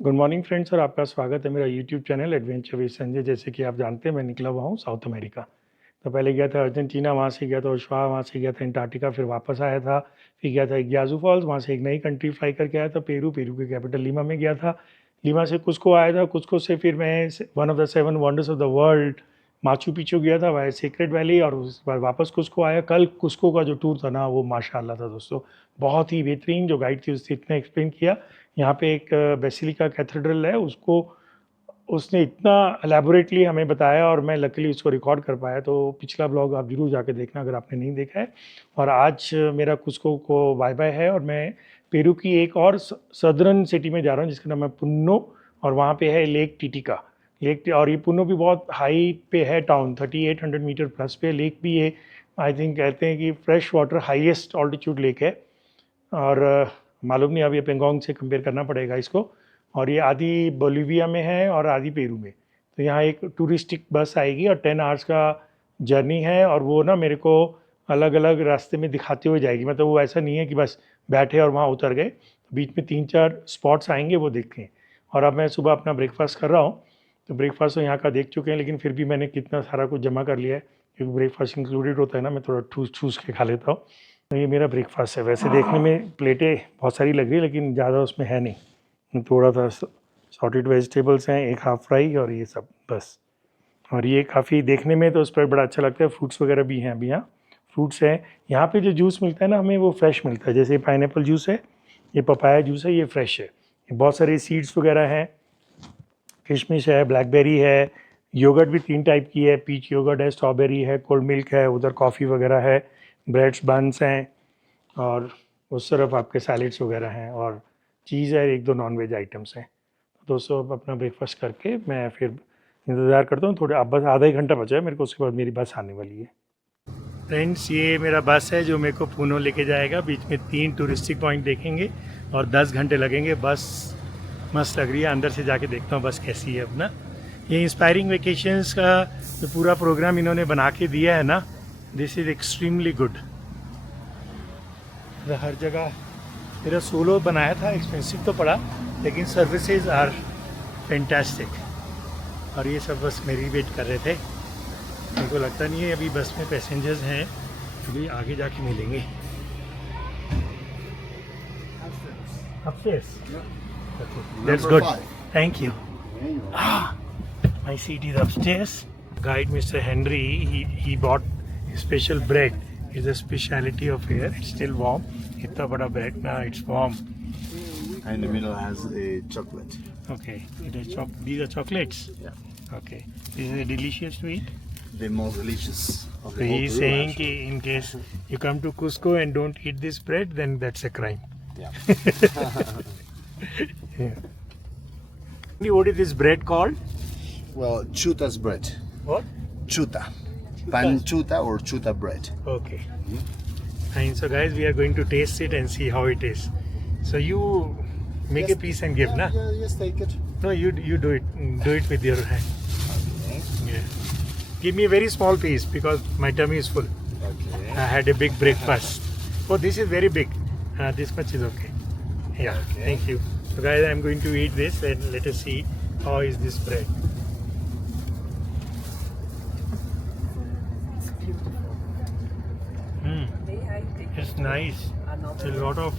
Good morning friends और आपका स्वागत है मेरा YouTube channel adventure with Sanjay. जैसे कि आप जानते हैं मैं निकला हुआ हूँ साउथ अमेरिका। तो पहले गया था अर्जेंटीना, वहाँ से गया था ओशवा, वहाँ से गया था अंटार्कटिका, फिर वापस आया था। फिर गया था इग्यासू फॉल्स, वहाँ से एक नई कंट्री फ्लाई करके आया था पेरू। पेरू की कैपिटल लीमा में गया था। लीमा से कुस्को आया था। कुस्को से फिर मैं one of the 7 wonders of the world Machu Picchu गया था, वाया सीक्रेट वैली, और उसके बाद वापस कुस्को आया। कल कुस्को का जो टूर था ना वो माशाल्लाह था दोस्तों, बहुत ही बेहतरीन। जो गाइड थी उसने इतना एक्सप्लेन किया। यहाँ पे एक बेसिलिका कैथेड्रल है, उसको उसने इतना एलैबोरेटली हमें बताया और मैं लकीली उसको रिकॉर्ड कर पाया। तो पिछला ब्लॉग आप जरूर जाके देखना अगर आपने नहीं देखा है। और आज मेरा कुस्को को बाय बाय है और मैं पेरू की एक और सदर्न सिटी में जा रहा हूँ जिसका नाम है पुन्नो। और वहाँ पे है लेक टिटिका। और ये पुन्नो भी बहुत हाई पे है टाउन, 3800 मीटर प्लस पे लेक भी है। आई थिंक कहते हैं कि fresh water highest altitude lake है। और मालूम नहीं, अब ये पेंगोंग से कंपेयर करना पड़ेगा इसको। और ये आधी बोलीविया में है और आधी पेरू में। तो यहाँ एक टूरिस्टिक बस आएगी और 10 आवर्स का जर्नी है। और वो ना मेरे को अलग अलग रास्ते में दिखाते हुए जाएगी। मतलब वो ऐसा नहीं है कि बस बैठे और वहाँ उतर गए। बीच में 3-4 स्पॉट्स आएंगे, वो देखें। और अब मैं सुबह अपना ब्रेकफास्ट कर रहा हूँ। तो ब्रेकफास्ट तो यहाँ का देख चुके हैं, लेकिन फिर भी मैंने कितना सारा कुछ जमा कर लिया है क्योंकि ब्रेकफास्ट इंक्लूडेड होता है ना, मैं थोड़ा ठूस ठूस के खा लेता हूँ। तो ये मेरा ब्रेकफास्ट है। वैसे देखने में प्लेटें बहुत सारी लग रही है लेकिन ज़्यादा उसमें है नहीं। थोड़ा सा सॉर्टेड वेजिटेबल्स हैं, एक हाफ फ्राई और ये सब बस। और ये काफ़ी देखने में तो उस पर बड़ा अच्छा लगता है। फ्रूट्स वगैरह भी हैं अभी यहाँ। फ्रूट्स हैं यहाँ पे। जो जूस मिलता है ना हमें वो फ्रेश मिलता है। जैसे पाइनएप्पल जूस है, ये पपाया जूस है, ये फ्रेश है। ये बहुत सारे सीड्स वगैरह हैं। किशमिश है, ब्लैकबेरी है। योगर्ट भी 3 टाइप की है, पीच योगर्ट है, स्ट्रॉबेरी है, कोल्ड मिल्क है। उधर कॉफ़ी वगैरह है, ब्रेड्स बन्स हैं। और उस तरफ आपके सैलेड्स वगैरह हैं और चीज़ है, 1-2 नॉन वेज आइटम्स हैं। दोस्तों अब अपना ब्रेकफास्ट करके मैं फिर इंतज़ार करता हूँ थोड़े। अब बस आधा ही घंटा बचा है मेरे को, उसके बाद मेरी बस आने वाली है। फ्रेंड्स ये मेरा बस है जो मेरे को पूनो लेके जाएगा। बीच में 3 टूरिस्टिक पॉइंट देखेंगे और 10 घंटे लगेंगे। बस मस्त लग रही है। अंदर से जाके देखता हूँ बस कैसी है अपना। ये इंस्पायरिंग वेकेशंस का जो पूरा प्रोग्राम इन्होंने बना के दिया है ना, दिस इज़ एक्सट्रीमली गुड। हर जगह मेरा सोलो बनाया था, एक्सपेंसिव तो पड़ा लेकिन सर्विसेज आर फैंटास्टिक। और ये सब बस मेरी वेट कर रहे थे। मेरे को लगता नहीं है अभी बस में पैसेंजर्स हैं, अभी आगे जाके मिलेंगे। Upstairs? That's good. Thank you. My seat is upstairs. Guide Mr. Henry, he bought special bread. It's a speciality of here. It's still warm. इतना बड़ा bread ना, it's warm. And the middle has a chocolate. Okay. These are chocolates. Yeah. Okay. This is delicious to eat. The most delicious of So the whole he is Peru, saying actually. कि in case you come to Cusco and don't eat this bread, then that's a crime. Yeah. Yeah. What is this bread called? Well, chuta's bread. What? Chuta. Pan chuta or chuta bread. Okay. And so guys, we are going to taste it and see how it is. So you make Yes. a piece and give, na? Yeah, just take it. No, you do it. Do it with your hand. Okay. Yeah. Give me a very small piece because my tummy is full. Okay. I had a big breakfast. Oh, this is very big. This much is okay. Yeah. Okay. Thank you. So guys, I'm going to eat this and let us see how is this bread. It's nice. A lot of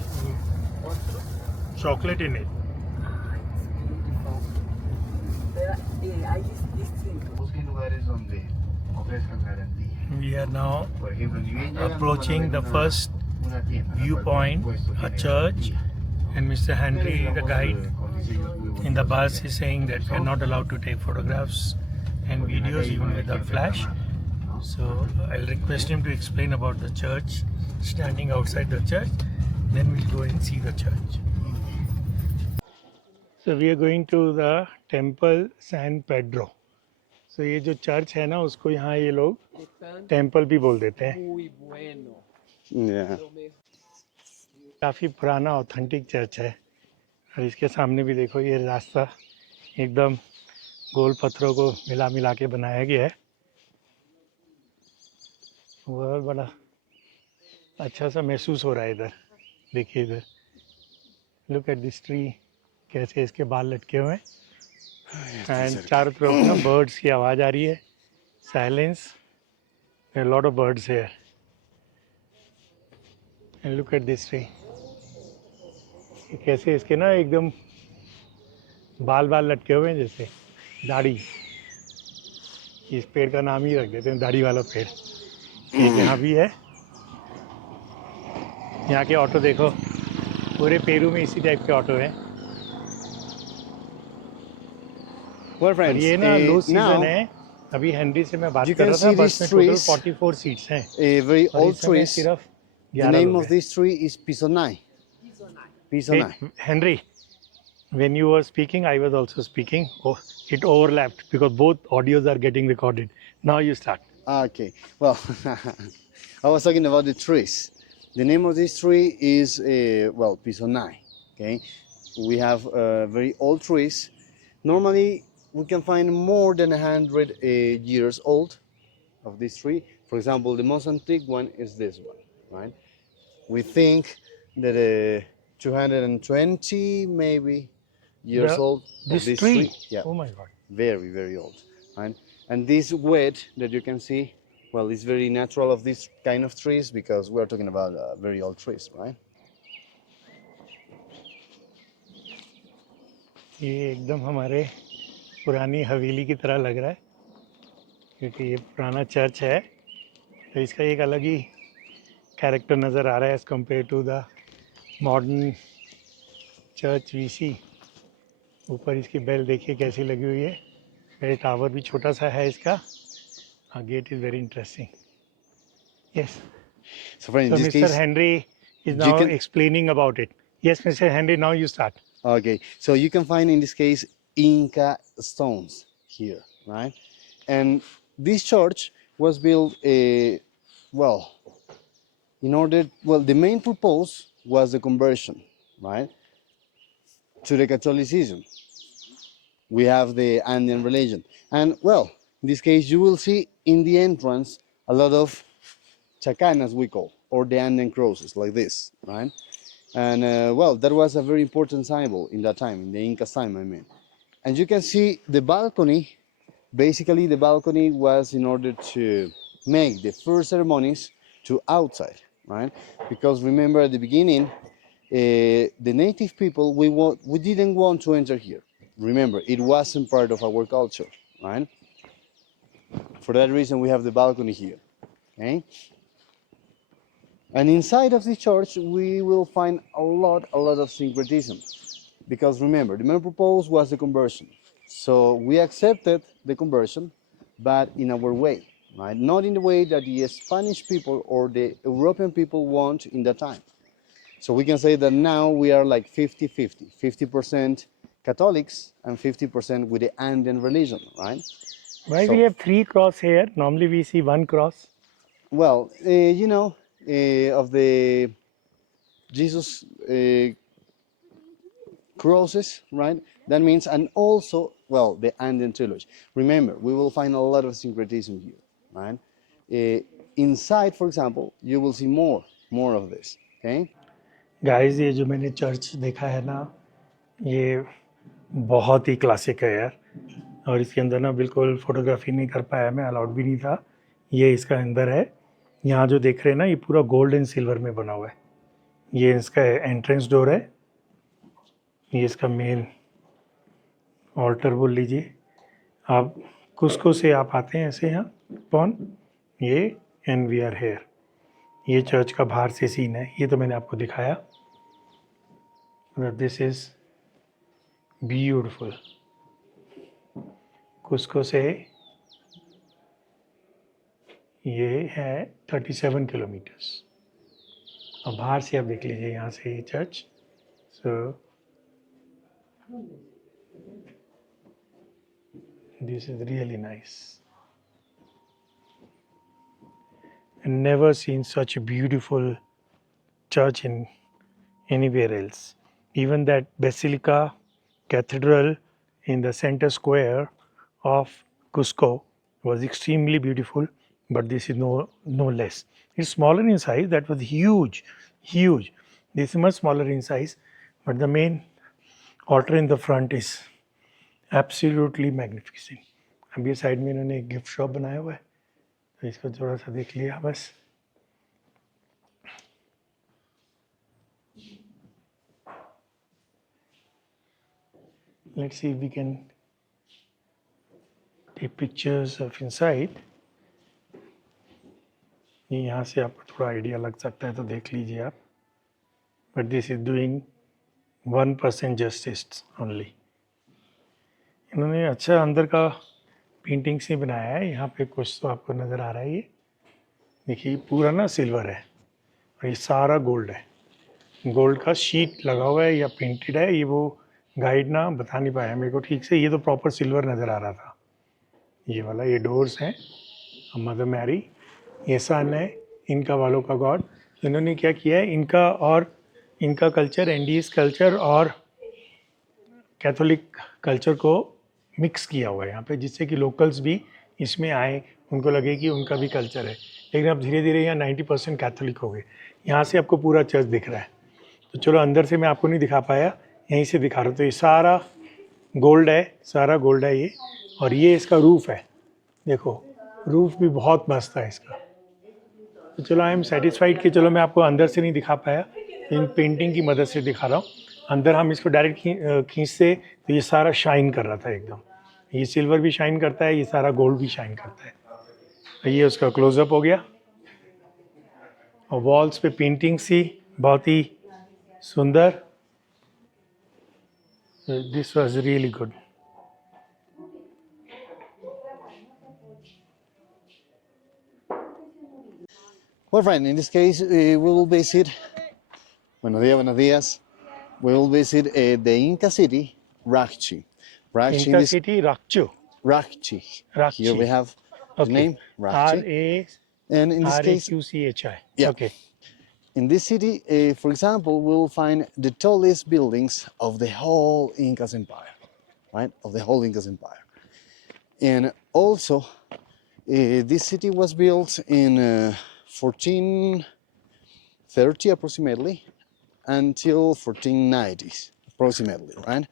chocolate in it. Busquen lugares donde ofrezcan garantía. We are now Por ejemplo, ni bien llegan, approaching van a the ver first una tienda, viewpoint, puesto a tiene church, garantía. and Mr. Henry, the guide Con diseños muy in the bonitos. bus, is saying that we are not allowed to take photographs and videos even without flash. So I'll request him to explain about the church, standing outside the church, then we'll go and see the church. So we are going to the temple San Pedro. So ये जो church है ना उसको यहाँ ये लोग temple भी बोल देते हैं। Muy bueno. Yeah. Lo mejor. काफ़ी पुराना ऑथेंटिक चर्च है। और इसके सामने भी देखो ये रास्ता एकदम गोल पत्थरों को मिला मिला के बनाया गया है। बहुत बड़ा अच्छा सा महसूस हो रहा है इधर। देखिए इधर, लुक एट दिस ट्री, कैसे इसके बाल लटके हुए हैं एंड चारों तरफ ना बर्ड्स की आवाज़ आ रही है, silence, a lot of birds here and look at this tree. कैसे इसके ना एकदम बाल बाल लटके हुए हैं जैसे दाढ़ी। इस पेड़ का नाम ही रख देते हैं दाढ़ी वाला पेड़। एक यहाँ भी है। यहाँ के ऑटो देखो, पूरे पेरू में इसी टाइप के ऑटो हैं। Well, और friends, ये ना लो सीजन now है। अभी हेनरी से मैं बात you कर can रहा था, see बस these में टोटल trees, 44 सीट्स हैं very और old इस समय trees. सिर्फ The 11 name लोग of हैं। this tree is Pisonai. Pisonai. Henry, when you were speaking, I was also speaking. Oh, it overlapped because both audios are getting recorded. Now you start. Okay, well, I was talking about the trees. The name of this tree is, well, Pisonai. Okay, we have very old trees. Normally, we can find more than 100 years old of this tree. For example, the most antique one is this one, right? We think that 220 maybe years old of This this tree. tree. Yeah, Oh my God. very, very old, right? And this wedge that you can see, well, it's very natural of these kind of trees because we're talking about very old trees, right? ये एकदम हमारे पुरानी हवेली की तरह लग रहा है क्योंकि ये पुराना चर्च है, तो इसका एक अलग ही कैरेक्टर नज़र आ रहा है as compare to the modern church we see. ऊपर इसकी बेल देखिए कैसी लगी हुई है। ये टावर भी छोटा सा है इसका। Gate is very interesting. Yes, So, friend, so in this Mr. case, Henry is you now can, explaining about it. Yes, Mr. Henry, now you start. okay, so you can find in this case Inca stones here, right? And this church was built, well, in order, well, the main purpose was the conversion, right, to the Catholicism. We have the Andean religion. And, well, in this case, you will see in the entrance a lot of chacanas, we call, or the Andean crosses, like this, right? And, well, that was a very important symbol in that time, in the Inca time, I mean. And you can see the balcony. Basically, the balcony was in order to make the first ceremonies to outside, right? Because remember at the beginning, the native people, we didn't want to enter here. Remember, it wasn't part of our culture, right? For that reason, we have the balcony here, okay? And inside of the church, we will find a lot of syncretism. Because remember, the main purpose was the conversion. So we accepted the conversion, but in our way, right? Not in the way that the Spanish people or the European people want in that time. So we can say that now we are like 50-50, 50% Catholics and 50% with the Andean religion, right? Why So, we have 3 cross here? Normally we see 1 cross. well, you know, of the Jesus crosses, right? That means, and also, well, the Andean trilogy. Remember, we will find a lot of syncretism here, right? Inside, for example, you will see more of this, okay? Guys, ये जो मैंने church देखा है ना, ये बहुत ही classic है यार। और इसके अंदर ना बिल्कुल फोटोग्राफी नहीं कर पाया मैं, अलाउड भी नहीं था। ये इसका अंदर है। यहाँ जो देख रहे हैं ना, ये पूरा गोल्ड एंड सिल्वर में बना हुआ है। ये इसका एंट्रेंस डोर है, ये इसका मेन ऑल्टर बोल लीजिए आप। कुस्को से आप आते हैं ऐसे यहाँ पॉन, ये एंड वी आर हेयर। ये चर्च का बाहर से सीन है, ये तो मैंने आपको दिखाया। This is beautiful. कुस्को से ये है 37 किलोमीटर्स। और बाहर से आप देख लीजिए यहाँ से ये church. So this is really nice. Never seen such a beautiful church in anywhere else. Even that basilica cathedral in the center square of Cusco was extremely beautiful, but this is no less. It's smaller in size. That was huge. This is much smaller in size, but the main altar in the front is absolutely magnificent. अब ये side में इन्होंने एक gift shop बनाया हुआ है, तो इसको थोड़ा सा देख लिया बस. Let's see if we can take pictures of inside. ये यहाँ से आपको थोड़ा आइडिया लग सकता है, तो देख लीजिए आप. But this is doing 1% justice only. इन्होंने अच्छा अंदर का पेंटिंग से बनाया है. यहाँ पे कुछ तो आपको नज़र आ रहा है. ये देखिए पूरा ना सिल्वर है और ये सारा गोल्ड है. गोल्ड का शीट लगा हुआ है या पेंटेड है, ये वो गाइड ना बता नहीं पाया मेरे को ठीक से. ये तो प्रॉपर सिल्वर नज़र आ रहा था. ये वाला, ये डोर्स हैं, मदर मैरी, ये सन है इनका वालों का गॉड. इन्होंने क्या किया है, इनका कल्चर, एंडीज कल्चर और कैथोलिक कल्चर को मिक्स किया हुआ है यहाँ पे, जिससे कि लोकल्स भी इसमें आए, उनको लगे कि उनका भी कल्चर है. लेकिन अब धीरे धीरे यहाँ 90% कैथोलिक हो गए. यहाँ से आपको पूरा चर्च दिख रहा है. तो चलो अंदर से मैं आपको नहीं दिखा पाया, यहीं से दिखा रहा हूँ. तो ये सारा गोल्ड है, सारा गोल्ड है ये. और ये इसका रूफ है, देखो रूफ भी बहुत मस्त है इसका. तो चलो आई एम सेटिस्फाइड कि चलो मैं आपको अंदर से नहीं दिखा पाया, इन पेंटिंग की मदद से दिखा रहा हूँ. अंदर हम इसको डायरेक्ट खींचते तो ये सारा शाइन कर रहा था एकदम. ये सिल्वर भी शाइन करता है, ये सारा गोल्ड भी शाइन करता है. तो ये उसका क्लोजअप हो गया. और वॉल्स पे पेंटिंग सी बहुत ही सुंदर. This was really good. Well, friend, in this case, we will visit. Buenos días, buenos días. We will visit the Inca city, Raqchi. Raqchi. Inca city, Raqchi. Raqchi. Here we have the name, Raqchi. And in this case, R-A-Q-C-H-I. yeah. Okay. In this city, for example, we will find the tallest buildings of the whole Inca's empire, right? Of the whole Inca's empire. And also, this city was built in 1430 approximately until 1490s approximately, right?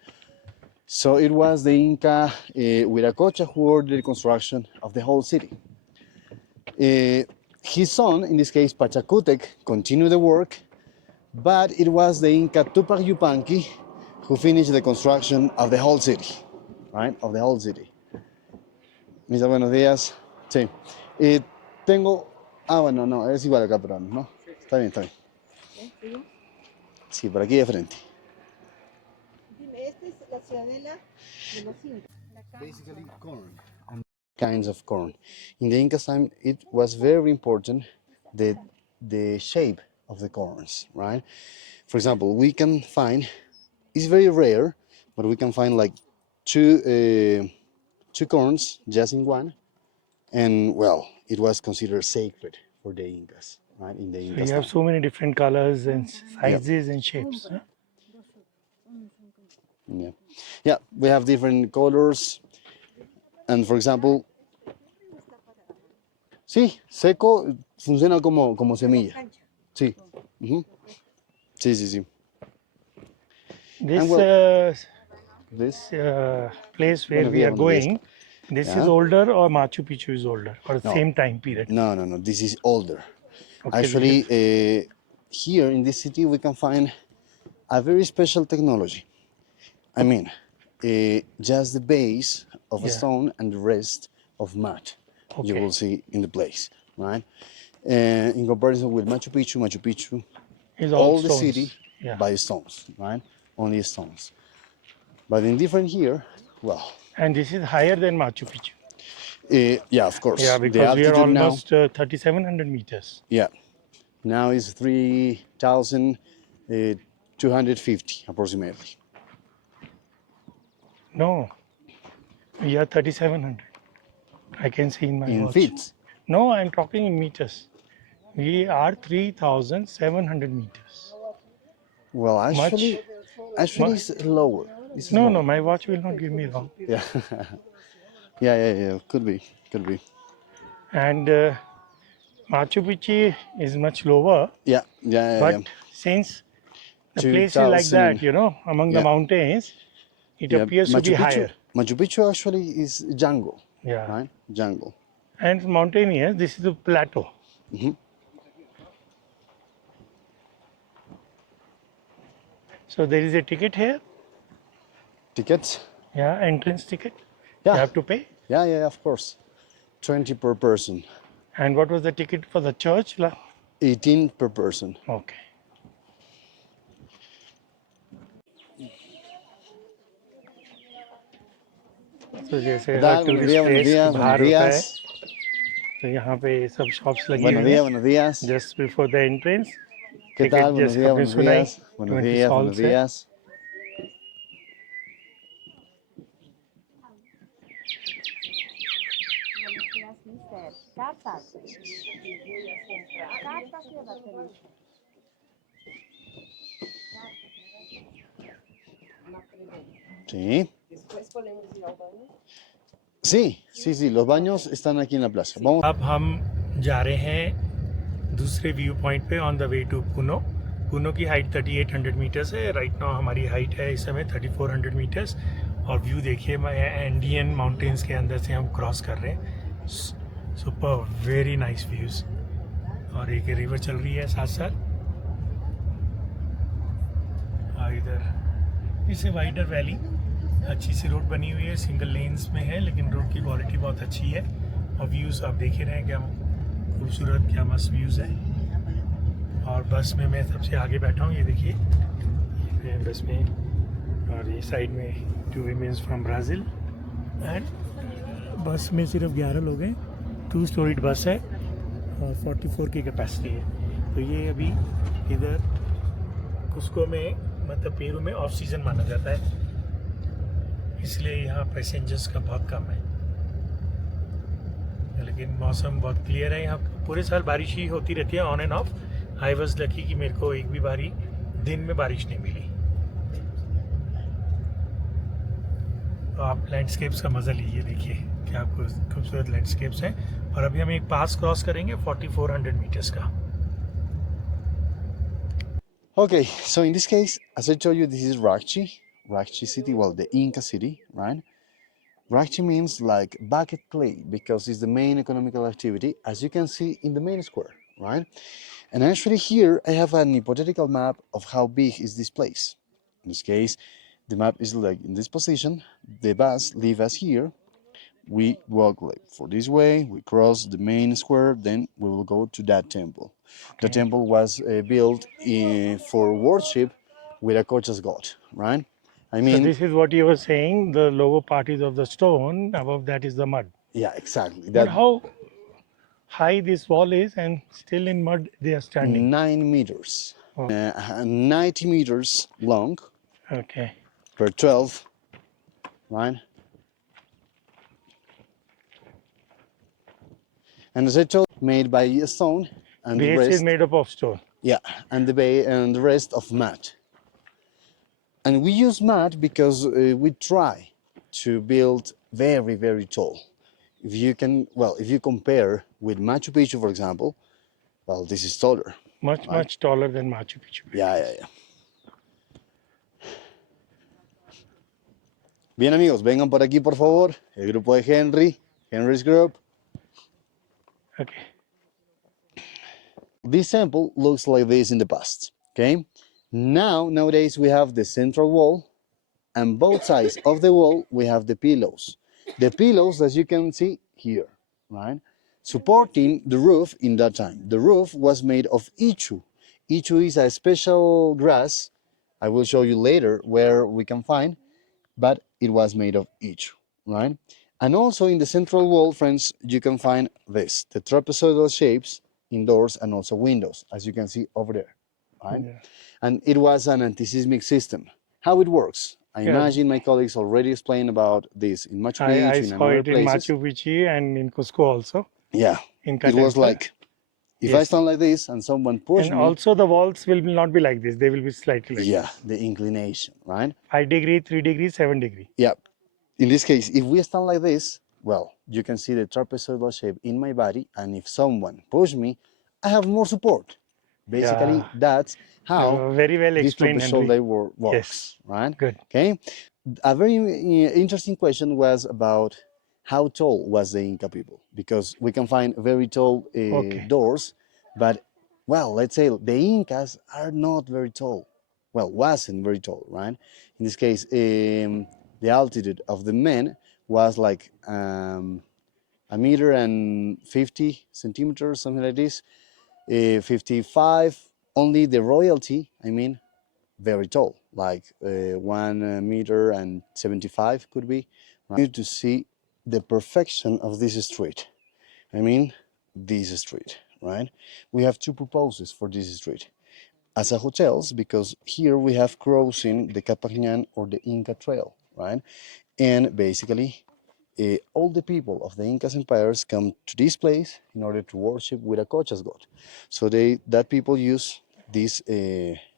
So it was the Inca Wiracocha who ordered the construction of the whole city. His son, in this case Pachacutec, continued the work, but it was the Inca Tupac Yupanqui who finished the construction of the whole city, right? Of the whole city. Misa, buenos días. Sí. Tengo... Ah, bueno, no, es igual acá, pero no. Está bien, está bien. Sí, por aquí de frente. Dime, esta es la ciudadela de los Incas. Basically corn. And kinds of corn. In the Inca time, it was very important the shape of the corns, right? For example, we can find, it's very rare, but we can find like two corns just in one, and well, it was considered sacred for the Incas, right? In the So Incas you have time. so many different colors and sizes and shapes. Huh? Yeah, yeah, we have different colors, and for example, sí, seco funciona como semilla. Sí. Ujú. Sí, sí, sí. This And well, this place where we are going, this is Yeah. older or Machu Picchu is older or No. same time period? No, no, no. This is older. Okay, Actually, here in this city, we can find a very special technology. I mean, just the base of a Yeah. stone and the rest of mud you Okay. will see in the place, right? In comparison with Machu Picchu Is all the stones. city Yeah. by stones, right? Only stones. But in different here, well, And this is higher than Machu Picchu. yeah, of course. Yeah, The because we are altitude now, almost 3,700 meters. yeah, now is 3,250 approximately. No, we are 3,700. I can see in my In watch. feet. No, I'm talking in meters. We are 3,700 meters. Well, actually, Much- it's lower. It's No, lower. no, my watch will not give me wrong. Yeah. Yeah. Could be. And Machu Picchu is much lower, Yeah. but since The place is like that, 2000. you know, among the Yeah. mountains. It Yeah, appears to be higher. Machu Picchu actually is jungle, Yeah. right? Jungle. And mountainous, this is a plateau. Mhm. So there is a ticket here. Tickets? Yeah, entrance ticket. You Yeah, have to pay. yeah, of course. 20 per person, And what was the ticket for the church? 18 per person. Okay. तो जैसे ¿Qué हर tal? Buenos tourist días, buenos place के días, buenos बाहर होता है, días. तो यहाँ पे सब शॉप्स लगी Buenos हुई días, हैं buenos días. Just before the entrance. ¿Qué ticket tal? Buenos जैसे días, आपने buenos सुनाई, días. Buenos 20 días, buenos souls है. días. Buenos días, mister. Cartas. Cartas de batería. Sí. Después podemos ir al baño. Sí, los baños están aquí en la plaza. Vamos. अब हम जा रहे हैं दूसरे व्यू पॉइंट पे on the way to पुनो. पुनो की height 3800 metres है. Right now हमारी हाइट है इस समय 3400 मीटर्स. और व्यू देखिए, एंडियन माउंटेन्स के अंदर से हम क्रॉस कर रहे हैं. Super, very nice views. और एक रिवर चल रही है साथ साथ. और इधर इसे वाइडर वैली, अच्छी सी रोड बनी हुई है, सिंगल लेन्स में है, लेकिन रोड की क्वालिटी बहुत अच्छी है. और व्यूज़ आप देख ही रहे हैं, क्या खूबसूरत, क्या मस्त व्यूज़ है. और बस में मैं सबसे आगे बैठा हूँ, ये देखिए, ये बस में. और ये साइड में 2 women फ्रॉम ब्राज़ील. एंड बस में सिर्फ 11 लोग हैं. 2 स्टोरीड बस है और 44 की कैपेसिटी है. तो ये अभी इधर कुस्को में, मतलब पेरू में ऑफ सीज़न माना जाता है, इसलिए यहाँ पैसेंजर्स का बहुत कम है. लेकिन मौसम बहुत क्लियर है. यहाँ पूरे साल बारिश ही होती रहती है, on end of. I was lucky कि मेरे को एक भी बारी दिन में बारिश नहीं मिली. तो आप लैंडस्केप्स का मज़ा लीजिए, देखिए क्या खूबसूरत लैंडस्केप्स हैं. और अभी हम एक पास क्रॉस करेंगे 4400 मीटर्स का. Okay, so in this case, as I told you, this is Raqchi city, well, the Inca city, right? Raqchi means like bucket clay because it's the main economical activity, as you can see in the main square, right? And actually here I have an hypothetical map of how big is this place. In this case, the map is like in this position, the bus leave us here, we walk like for this way, we cross the main square, then we will go to that temple. The temple was built for worship Wiracocha's god, right? I So mean, this is what you were saying, the lower part is of the stone, above that is the mud. yeah, exactly. But how high this wall is, and still in mud they are standing. 9 meters, Oh. 90 meters long Okay. per 12, right? And as I told, made by stone and the Base is rest, made up of stone. yeah, and the rest of mud. And we use mud because we try to build very, very tall. If you can, well, if you compare with Machu Picchu, for example, well, this is taller. Much taller than Machu Picchu. Yeah. Bien, amigos, vengan por aquí, por favor. El grupo de Henry's Group. Okay. This temple looks like this in the past, okay? Nowadays, we have the central wall, and both sides of the wall, we have the pillars. The pillars, as you can see here, right? Supporting the roof in that time. The roof was made of ichu. Ichu is a special grass. I will show you later where we can find, but it was made of ichu, right? And also in the central wall, friends, you can find this, the trapezoidal shapes indoors and also windows, as you can see over there, right? Yeah. And it was an anti-seismic system. How it works? I imagine my colleagues already explained about this in Machu Picchu, I in saw other it in places. Machu Picchu and in Cusco also. Yeah, Inca it was temple. like, if I Yes. stand like this and someone push And me, also the walls will not be like this. They will be slightly like yeah, this. the inclination, right? 5 degree, 3 degree, 7 degree. Yeah. In this case, if we stand like this, well, you can see the trapezoidal shape in my body, and if someone push me, I have more support. Basically, Yeah. that's how Very well this explained, trapezoidal Henry. works, Yes. right? Good. Okay. A very interesting question was about how tall was the Inca people, because we can find very tall Okay. doors, but well, let's say the Incas are not very tall. Well, wasn't very tall, right? In this case, the altitude of the men was like a meter and 50 centimeters, something like this. 55. Only the royalty, I mean, very tall, like 1 meter and 75 could be. Right? You need to see the perfection of this street. I mean, this street, right? We have two purposes for this street. As a hotels, because here we have crossing the Capagnan or the Inca Trail, right? And basically, all the people of the Incas empires come to this place in order to worship Wiracocha's god. So that people use these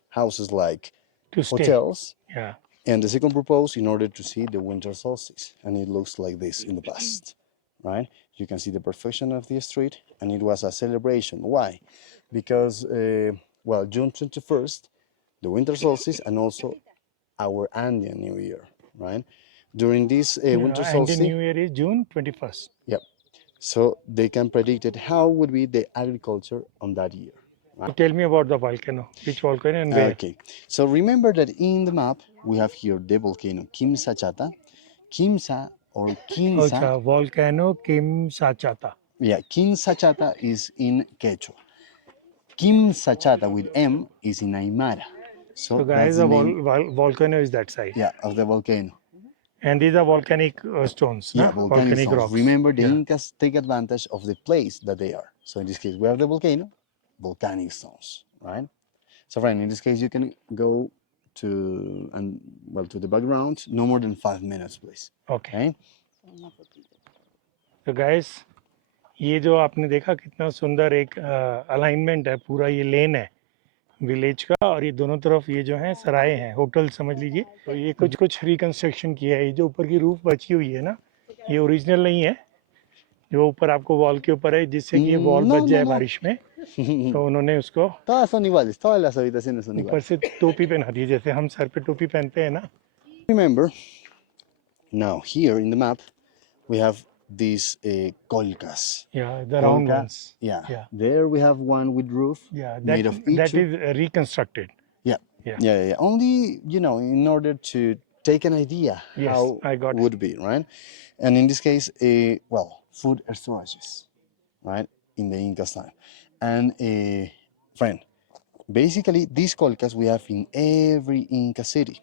houses like To stay. hotels, Yeah. and the second purpose in order to see the winter solstice, and it looks like this in the past, right? You can see the perfection of the street, and it was a celebration. Why? Because well, June 21st, the winter solstice, and also our Andean New Year, right? During this winter And the solstice, New Year is June 21st. yep. So they can predict it how would be the agriculture on that year. So tell me about the volcano. Which volcano and where? Okay, so remember that in the map we have here the volcano Kimsa Chata. Kimsa or Kinsa, Acha, volcano Kim Sachata. yeah, Kimsa Chata is in Quechua. Kimsa Chata with M is in Aymara. So So guys, that's the the name, volcano is that side. yeah, of the volcano. And these are volcanic stones, Yeah, na? volcanic Volcanic stones. rocks. Remember, the Yeah. Incas take advantage of the place that they are. So in this case, we have the volcano, volcanic stones, right? So friend, in this case, you can go to to the background, no more than 5 minutes, please. Okay. Okay. तो guys ये जो आपने देखा कितना सुंदर एक alignment है, पूरा ये लेन है विलेज का, और ये दोनों तरफ ये जो है सराय हैं, होटल समझ लीजिए। तो ये कुछ कुछ रिकंस्ट्रक्शन किया है। ये जो ऊपर की रूफ बची हुई है ना, ये ओरिजिनल नहीं है, जो ऊपर आपको वॉल के ऊपर है, जिससे कि ये वॉल No, बच no, जाए no. बारिश में, तो उन्होंने उसको Todas son iguales, todas las habitaciones son ऊपर iguales. से टोपी पहना दी, जैसे हम सर पे टोपी पहनते हैं ना। Remember, now here in the map, we have these colcas. Yeah, the round Colca, ones. yeah. Yeah. There we have one with roof Yeah, made of that ichu. is reconstructed. Yeah. Yeah. Yeah. Only, in order to take an idea Yes, how I got it it. would be, right? And in this case, food storages, right? In the Inca time. And friend, basically these colcas we have in every Inca city.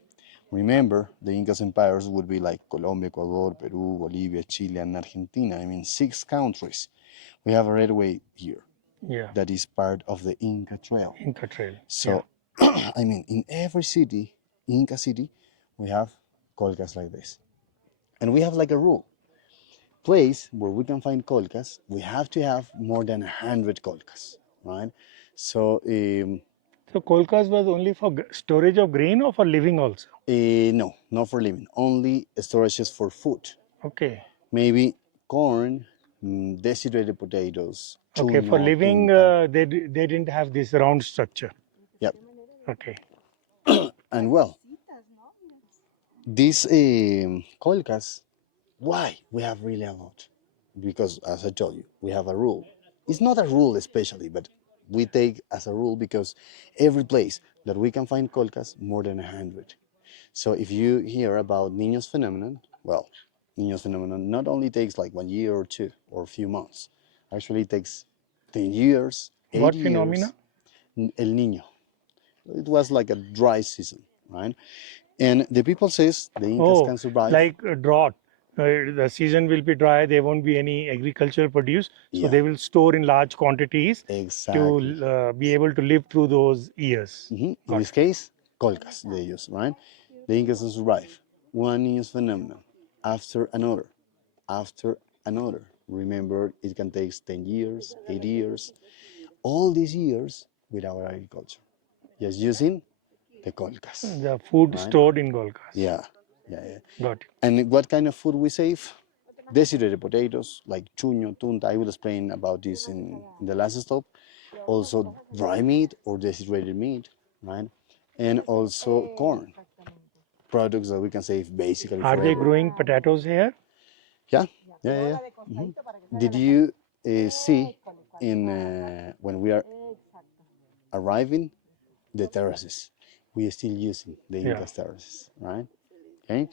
Remember, the Incas empires would be like Colombia, Ecuador, Peru, Bolivia, Chile, and Argentina. I mean, 6 countries. We have a railway here Yeah, that is part of the Inca Trail. Inca Trail. So, I mean, in every city, Inca city, we have colcas like this. And we have like a rule. Place where we can find colcas, we have to have more than 100 colcas, right? So, So Kolkas was only for storage of grain or for living also? no, not for living, only storages for food. Okay. Maybe corn, deshydrated potatoes, Okay, for chuño, living, tunta. they didn't have this round structure. Yep. Okay. And well, these colcas, why we have really a lot? Because as I told you, we have a rule. It's not a rule especially, but we take as a rule because every place that we can find colcas, more than 100. So if you hear about Niños phenomenon, well, Niños phenomenon not only takes like 1 year or two or a few months, actually it takes 10 years, 8 What years. phenomena? El Niño. It was like a dry season, right? And the people says the Incas Oh, can survive. like a drought. The season will be dry, there won't be any agricultural produce, so Yeah. they will store in large quantities Exactly. to be able to live through those years. In Got this case, colcas they use, right? The Incas can survive. One Niños phenomenon after another. Remember, it can take 10 years, 8 years, all these years without agriculture, just using the colcas. The food Right. stored in Golkas. Yeah. Got it. And what kind of food we save? Deshydrated potatoes like chuño, tunta. I will explain about this in the last stop. also dry meat or desiccated meat, right? And also corn, products that we can save basically Are for they everyone. growing potatoes here? Yeah, yeah, yeah. Did you see in when we are arriving the terraces? We are still using the Yeah. Inca's terraces, right? Okay,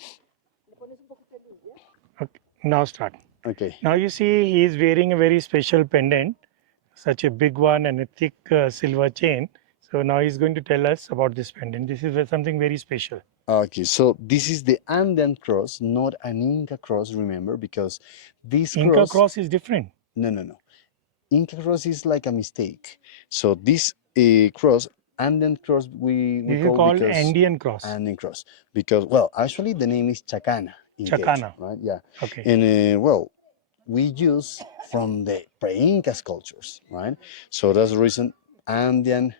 Okay. Now start. okay. Now you see he is wearing a very special pendant, such a big one and a thick silver chain. So now he's going to tell us about this pendant. This is something very special. Okay, so this is the Andean cross, not an Inca cross, remember, because this Inca cross, cross is different. no. Inca cross is like a mistake. So this cross, Andean cross, we This is call called because Andean cross. Andean cross, because, well, actually the name is Chacana in Quechua, Chacana. right? Yeah. Okay. And, well, we use from the pre-Incas cultures, right? So that's the reason Andean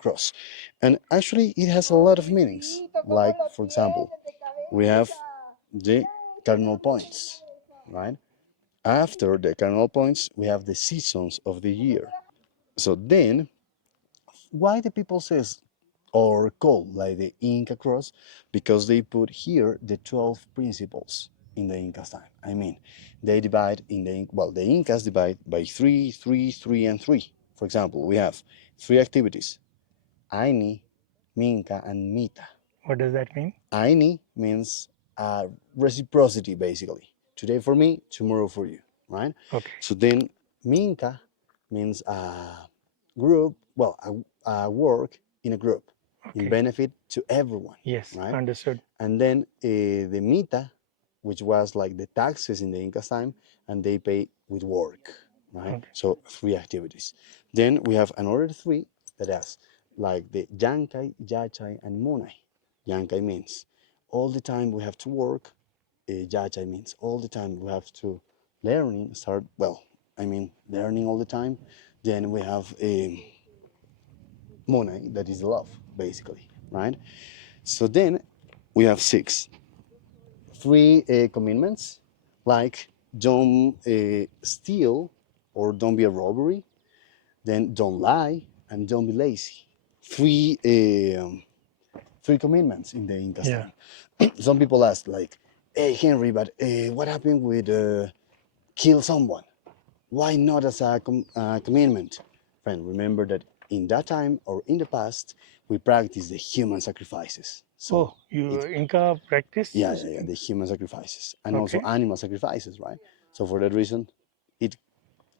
cross. And actually it has a lot of meanings. Like, for example, we have the cardinal points, right? After the cardinal points, we have the seasons of the year. So then, why the people says or call like the Inca cross? Because they put here the 12 principles in the Incas time. I mean, they divide in the Incas divide by 3, 3, 3, and 3. For example, we have 3 activities: Aini, Minca, and Mita. What does that mean? Aini means reciprocity, basically. Today for me, tomorrow for you, right? Okay. So then Minca means group, well, work in a group, in Okay. benefit to everyone, Yes. right? Understood. And then the Mita, which was like the taxes in the Inca's time, and they pay with work, right? Okay. So 3 activities. Then we have another 3 that has like the Yankai, Yachai, and Munai. Yankai means all the time we have to work. Yachai means all the time we have to learning all the time. Then we have Munai, that is love, basically, right? So then we have 6. 3 commitments, like don't steal or don't be a robbery, then don't lie and don't be lazy. 3 3 commitments in the Incas Yeah. time. Some people ask like, hey Henry, but what happened with kill someone? Why not as a commitment? Friend, remember that in that time or in the past, we practice the human sacrifices. So Oh, you Inca practice? yeah, the human sacrifices and also Okay. animal sacrifices, right? So for that reason, it's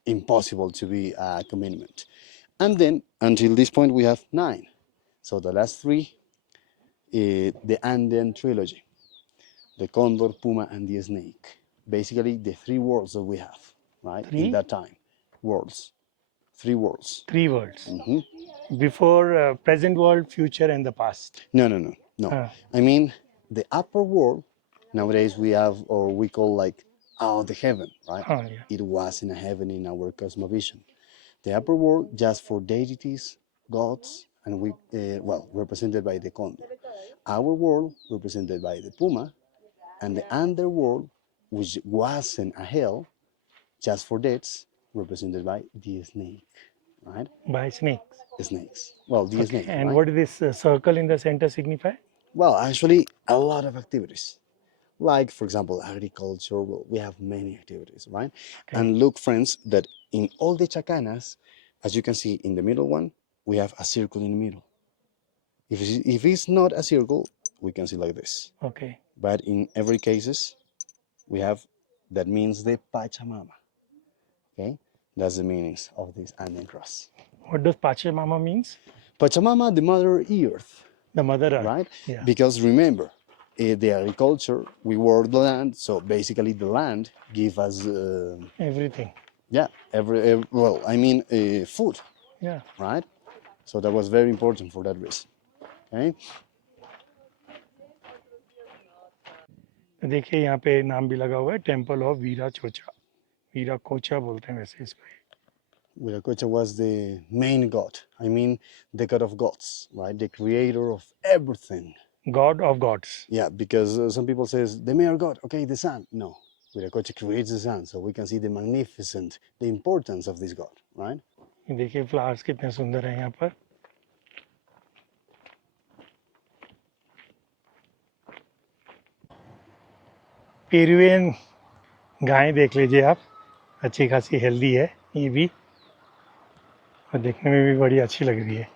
impossible to be a commitment. And then until this point, we have 9. So the last 3, the Andean trilogy, the condor, puma, and the snake. Basically, the 3 worlds that we have, right? In 3? that time, worlds, 3 worlds. 3 words. Mhm. Before present world, future, and the past. No. Ah. I mean, the upper world, nowadays we have, or we call like, the heaven, right? Yeah. It was in a heaven in our cosmovision. The upper world just for deities, gods, and we, represented by the condor. Our world represented by the puma, and the underworld, which wasn't a hell, just for deaths, represented by the snake, right? By snakes. Snakes. Well, the Okay. snake, And right? what does this circle in the center signify? Well, actually, a lot of activities. Like, for example, agriculture. Well, we have many activities, right? Okay. And look, friends, that in all the chacanas, as you can see in the middle one, we have a circle in the middle. If it's not a circle, we can see like this. Okay. But in every cases, we have, that means the Pachamama. Okay, that's the meanings of this Andean cross. What does Pachamama means? Pachamama, the Mother Earth, The mother earth. right? Yeah. Because remember, the agriculture, we work the land, so basically the land give us, Everything. yeah, food, Yeah. right? So that was very important for that reason. Okay. तो देखिए यहाँ पे नाम भी लगा हुआ है temple of वीरा चोचा वीरा कोचा बोलते हैं वैसे इसको Wiracocha was the main god. I mean, the god of gods, right? The creator of everything. God of gods Yeah, because some people says the male god, okay, the sun. No, Wiracocha creates the sun, so we can see the magnificent, the importance of this god, right? ये देखिए flowers कितने सुंदर हैं यहाँ पर। Peruvian गाय देख लीजिए आप, अच्छी खासी हेल्दी है ये भी, और देखने में भी बड़ी अच्छी लग रही है।